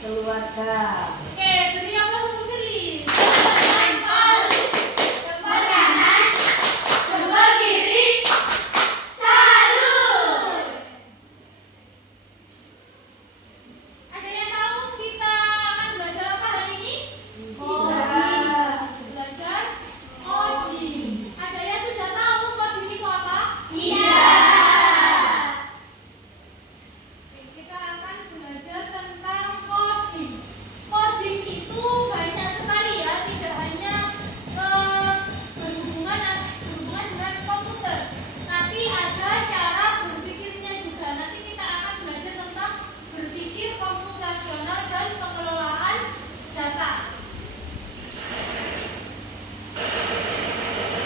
keluarga. Oke, beri aplaus untuk Firly. Sebelah kanan, sebelah kiri, salut. Ada yang tahu kita akan belajar apa hari ini? Belajar coding. Ada yang sudah tahu coding itu apa? Tidak. Oke, kita akan belajar tentang coding. Coding itu banyak sekali ya, tidak hanya berhubungan dengan komputer, tapi ada cara berpikirnya juga. Nanti kita akan belajar tentang berpikir komputasional dan pengelolaan data.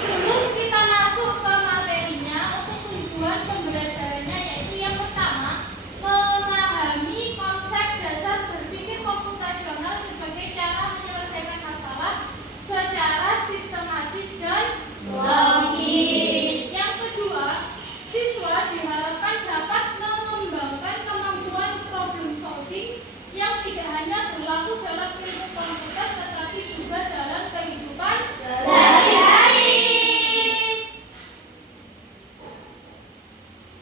Sebelum kita masuk ke materinya, untuk tujuan pembelajarannya yaitu yang pertama, memahami konsep dasar berpikir komputasional sebagai cara menyelesaikan masalah secara sistematis dan Logis. Yang kedua, siswa diharapkan dapat mengembangkan kemampuan problem solving yang tidak hanya berlaku dalam ilmu komputer tetapi juga dalam kehidupan Sehari-hari.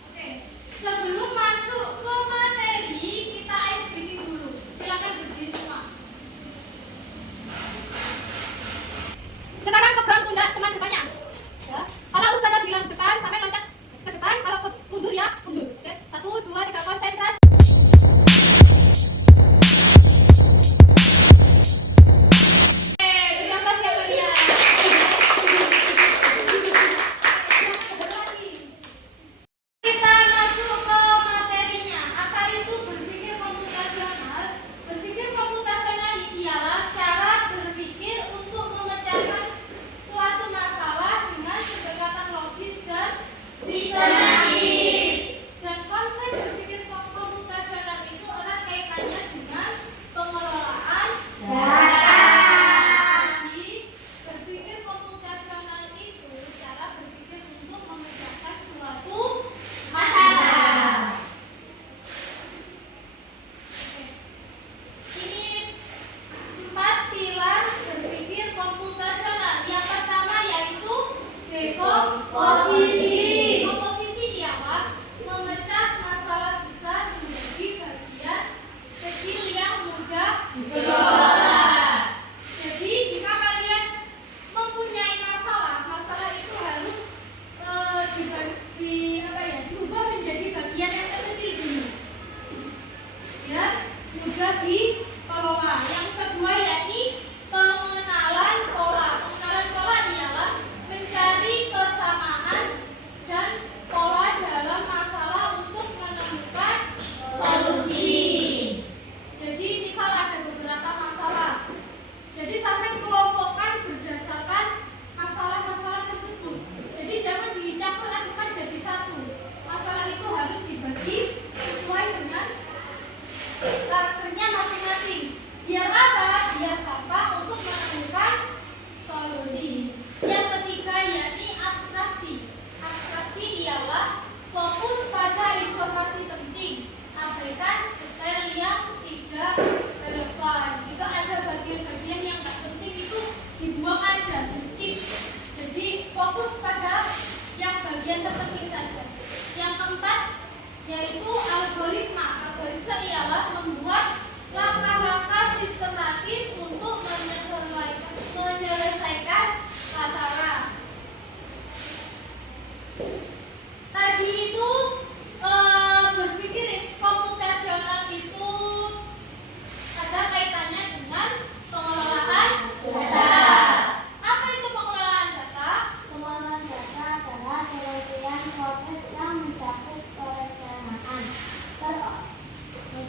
Oke, sebelum masuk ke materi, kita ice breaking dulu. Silakan berdiri semua. Sekarang pegang pundak teman-temannya. Ya. Kalau ustazah bilang depan, sampai loncat ke depan. Kalau mundur ya, mundur. Oke, 1, 2, 3, konsentrasi. Oke, beri aplaus yang meriah. Kita masuk ke materinya. Apa itu berpikir komputasional? Berpikir komputasional ialah cara berpikir untuk memecahkan suatu masalah dengan pendekatan logis dan Sistematis. Dan konsep berpikir komputasional itu erat kaitannya dengan pengelolaan Data. Jadi, berpikir komputasional itu cara berpikir untuk memecahkan suatu Masalah. Oke. Ini 4 pilar berpikir komputasional. Yang pertama yaitu dekomposisi. Dekomposisi ialah memecah masalah besar menjadi bagian kecil yang mudah Dikelola. Jadi jika kalian mempunyai masalah itu harus diubah menjadi bagian yang terkecil dulu. Biar mudah dikelola. Yang kedua yakni pengenalan pola. Pengenalan pola ialah mencari kesamaan dan pola dalam masalah untuk menemukan Solusi. Jadi misal ada beberapa masalah. Jadi sampai kelompokkan berdasarkan masalah-masalah tersebut. Jadi jangan dicampur adukan jadi satu. Masalah itu harus dibagi sesuai dengan karakternya masing-masing. Biar apa? Biar gampang untuk menemukan solusi. Yang ketiga yakni abstraksi. Abstraksi ialah fokus pada informasi penting. Abaikan detail yang tidak relevan. Jika ada bagian-bagian yang tak penting itu dibuang aja, di-skip. Jadi fokus pada yang bagian terpenting saja. Yang keempat yaitu algoritma. Algoritma ialah membuat langkah-langkah sistematis untuk menyelesaikan masalah. Tadi itu berpikir komputasional itu ada kaitannya dengan pengelolaan data. Apa itu pengelolaan data? Pengelolaan data adalah serangkaian proses yang mencakup perencanaan,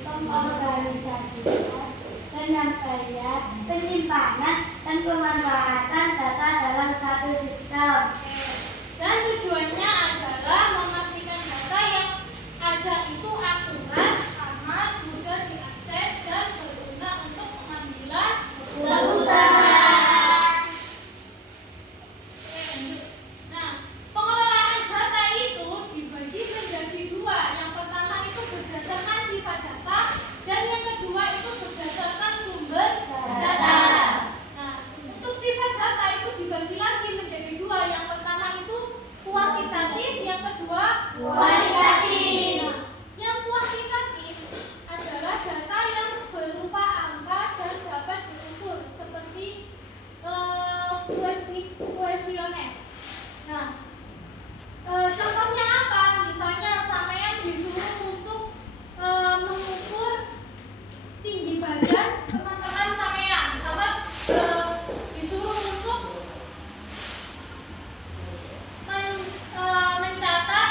pengorganisasian, penyampaian, penyimpanan, dan pemanfaatan data dalam satu sistem. Dan tujuannya adalah memastikan data yang ada itu akurat, aman, mudah diakses, dan berguna untuk pengambilan Keputusan. Oke, lanjut. Nah, pengelolaan data itu dibagi menjadi dua. Yang pertama itu berdasarkan sifat data, dan yang kedua itu berdasarkan dan teman-teman sampean sama disuruh untuk mencatat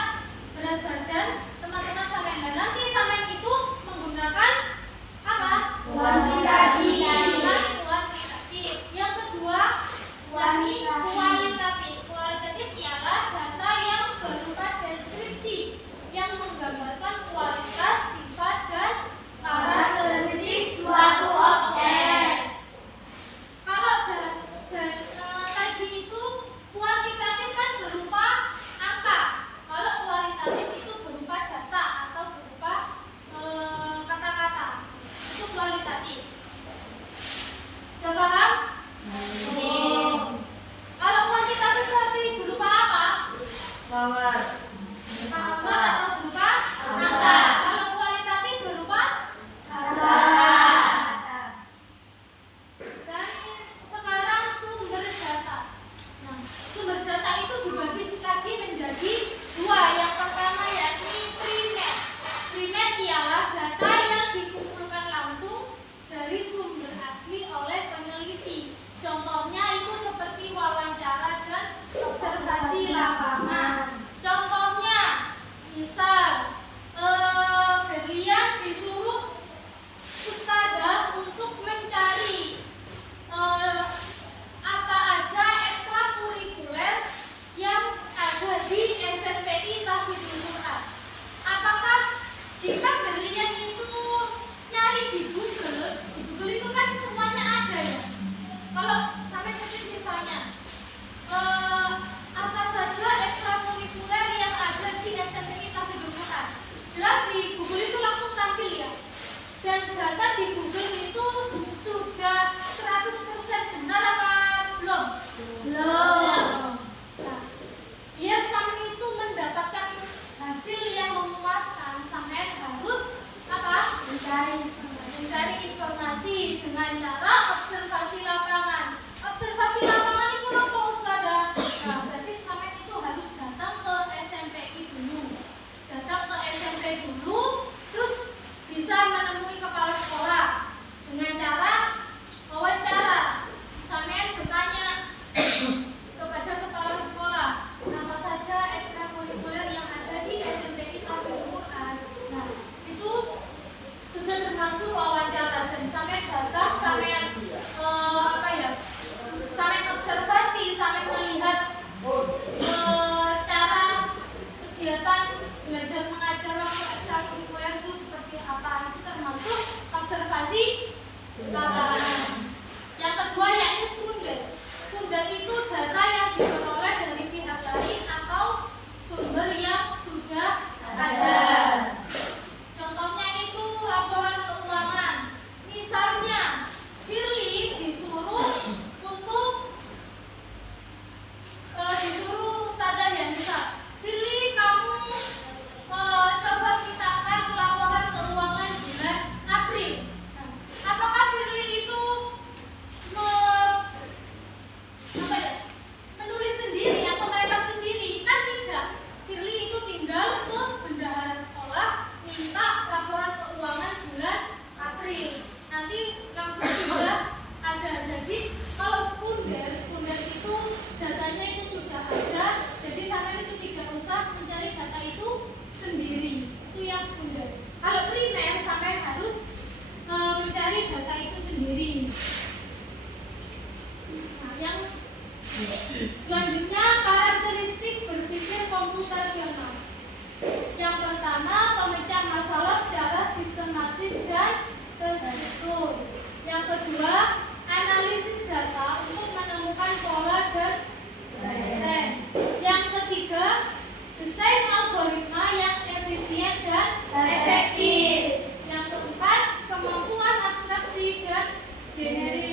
berat badan teman-teman sampean. Dan nanti sampean itu menggunakan apa? Kuantitatif. Kuantitatif. Yang kedua, kualitatif. Kualitatif ialah data yang berupa deskripsi yang menggambarkan kualitas, sifat, dan karakteristik suatu objek. Kalau tadi itu kuantitatif kan berupa angka. Kalau kualitatif itu berupa data atau berupa kata-kata. Itu kualitatif. Sudah paham? Kalau kuantitatif berarti berupa apa? Nomor. Angka atau berupa angka. Kalau kualitatif berupa Kata. Dan sekarang sumber data. Nah, sumber data itu dibagi lagi menjadi dua. Yang pertama yakni primer. Primer ialah data yang dikumpulkan langsung dari sumber asli oleh peneliti. Contohnya itu seperti wawancara dan observasi lapangan. Contohnya, misal Berlian disuruh Ustadzah untuk mencari apa aja ekstrakurikuler yang ada di SMPI Tahfidzul Quran. Apakah jika Berlian itu nyari di Google itu kan semuanya ada ya. Kalau sampai ketik misalnya apa saja ekstrakurikuler yang ada di SMPI Tahfidzul Quran, jelas di Google itu langsung tampil ya. Dan data di Google itu sudah 100% benar apa belum? Belum. Nah, biar sampai itu mendapatkan hasil yang memuaskan, sampai harus apa? Mencari informasi dengan cara observasi lapangan. Observasi lapangan itu apa Ustadzah? Nah, berarti sampai itu harus datang ke SMPI dulu. Datang ke SMP dulu, terus bisa menemui kepala sekolah dengan cara wawancara. Sampai bertanya kepada kepala sekolah, apa saja ekstrakurikuler yang ada di SMPI Tahfidzul Quran. Nah, itu sudah termasuk wawancara. Dan sampai datang, sampai sampai observasi, sampai melihat cara kegiatan belajar mengajar waktu ekstrakurikuler itu seperti apa. Itu termasuk observasi lapangan. Yang kedua yakni sekunder. Sekunder itu data yang diperoleh dari pihak lain atau sumber yang sudah ada. Contohnya itu laporan keuangan. Misalnya Firly disuruh Ustadzah ya, misal Firly kamu coba ciptakan laporan keuangan bulan April. Nah, apakah Firly itu menulis sendiri atau merekam sendiri? Kan tidak. Firly itu tinggal ke bendahara sekolah minta laporan keuangan bulan April. Nanti langsung sudah ada. Jadi kalau sekunder itu datanya itu sudah ada. Jadi sampai itu tidak usah mencari data itu sendiri. Itu yang sekunder. Kalau primer sampai harus mencari data itu sendiri. Nah, yang selanjutnya karakteristik berpikir komputasional. Yang pertama, pemecah masalah secara sistematis dan terstruktur. Yang kedua, analisis data untuk menemukan pola dan pattern. Yang ketiga, desain algoritma yang efisien dan efektif. Yang keempat, kemampuan abstraksi dan generalisasi.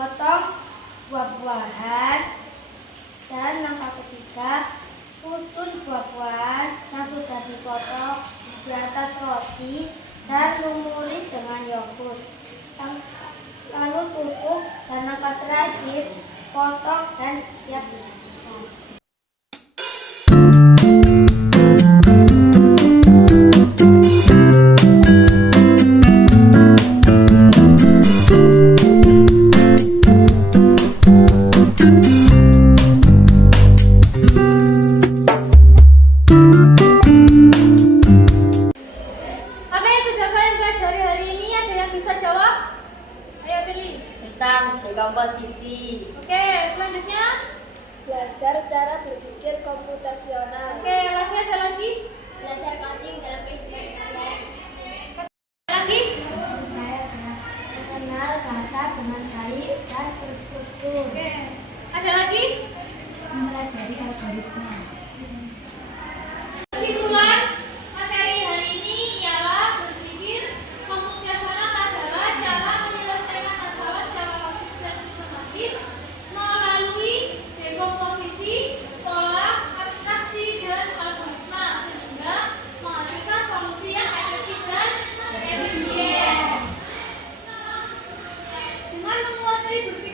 potong buah-buahan. Dan langkah ketiga, susun buah-buahan yang sudah dipotong di atas roti dan lumuri dengan yogurt. Lalu tutup, dan langkah terakhir, potong dan siap disajikan. Apa yang sudah kalian pelajari hari ini? Ada yang bisa jawab? Ayo pilih. Tentang dekomposisi. Oke, selanjutnya. Belajar cara berpikir komputasional. Oke, lagi ada lagi? Belajar coding dalam kehidupan sehari-hari. Lagi? Saya mengenal data dengan baik dan terstruktur. Oke. Ada lagi? Mempelajari algoritma. Kesimpulan materi hari ini ialah berpikir komputasional adalah cara menyelesaikan masalah secara logis dan sistematis melalui dekomposisi, pola, abstraksi, dan algoritma sehingga menghasilkan solusi yang efektif dan efisien. Dengan menguasai berpikir